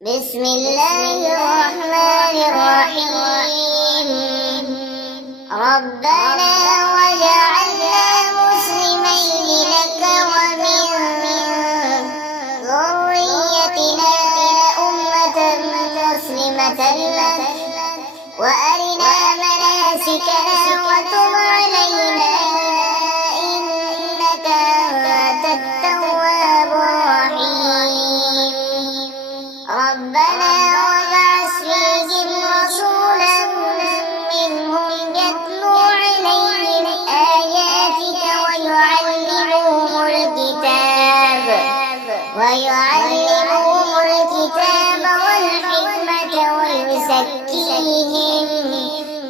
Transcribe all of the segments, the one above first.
بسم الله الرحمن الرحيم. ربنا وجعلنا مسلمين لك ومن ذريتنا أمة مسلمة لك وأرنا مناسكنا وتب علينا إنك أنت التواب الرحيم. ربنا وابعث فيهم رسولا منهم يتلو عليهم آياتك ويعلمهم الكتاب والحكمة ويزكيهم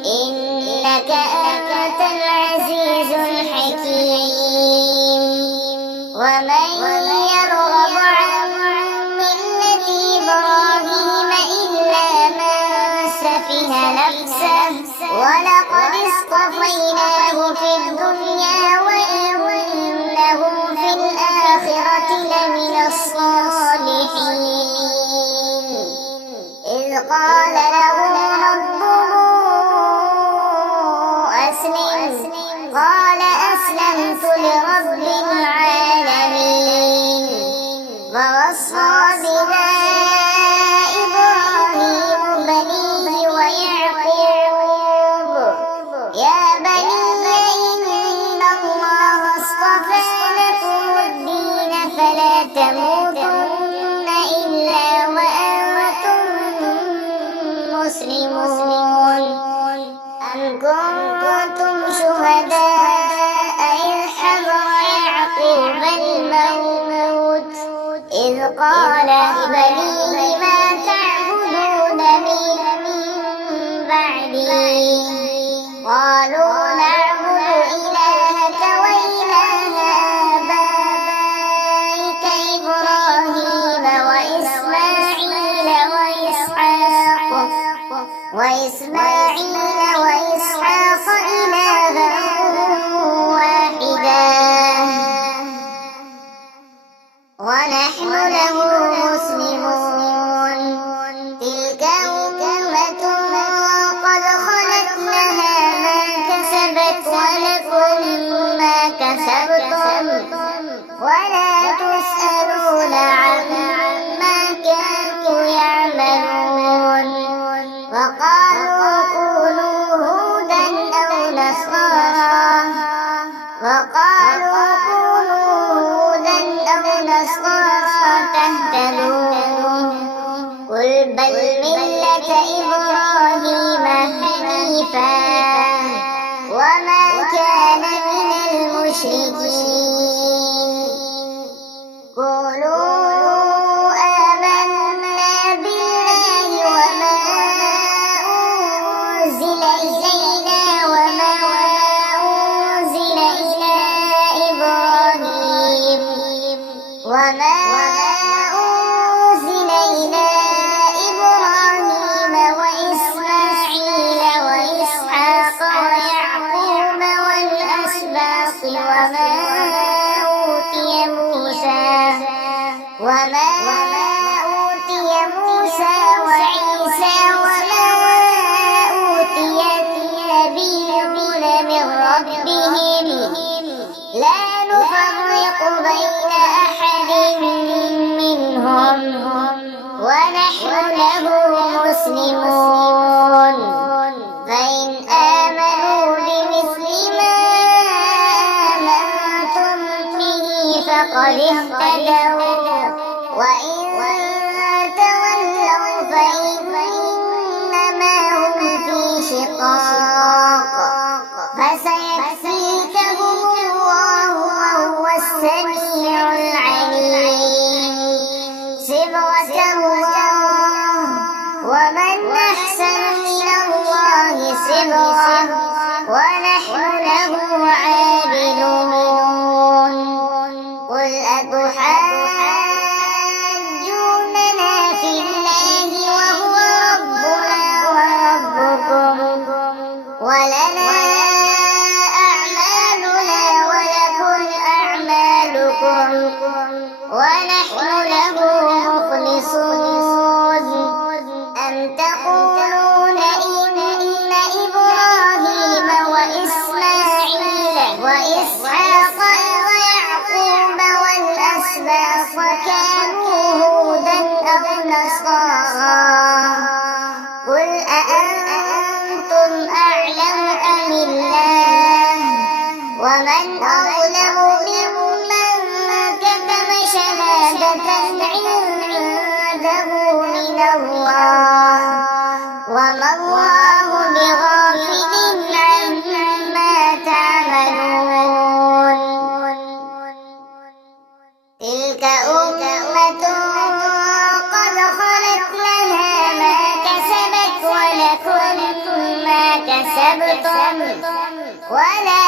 إنك أنت العزيز الحكيم. ومن يرغب عن ملة إبراهيم إلا من سفه نفسه ولقد اصطفيناه في الدنيا وإنه في الآخرة لمن الصالحين. إذ قال له ربه أسلم قال أسلمت لرب العالمين. ووصى بها إبراهيم بنيه ويعقوب يا بني إن الله اصطفى لكم الدين فلا تموتن إلا وأنتم مسلمون. أم كنتم شهداء إذ حضر يعقوب الموت إذ قال لبنيه ما تعبدون من بعدي قالوا نعبد إلهك وإله آبائك إبراهيم وإسماعيل وإسحاق إلها واحدا ونحن له مسلمون. تلك أمة قد خلت لها ما كسبت ولكم ما كسبتم ولا تسألون عما كانوا يعملون. وقالوا كونوا هودا أو نصارى تهتدوا قل بل ملة إبراهيم حنيفا وما كان من المشركين. قولوا آمنا بالله وما أنزل إلينا وما أنزل إلى إبراهيم وإسماعيل وإسحاق ويعقوب والأسباط وما أوتي موسى وعيسى وما أوتي النبيون من ربهم لا نفرق بين أحد منهم ونحن له مسلمون. فإن آمنوا بمثل ما آمنتم به فقد اهتدوا وإن تولوا فإنما هم في شقاق فسيكفيكهم الله وهو السميع العليم. صبغة الله ومن أحسن من الله صبغة ونحن له عابدون. قل أتحاجوننا في الله وهو ربنا وربكم ولنا أعمالنا ولكم أعمالكم ونحن له مخلصون. الله وما الله بغافل عما تعملون تلك أمة قد خلت لها ما كسبت ولكم ما كسبتم ولا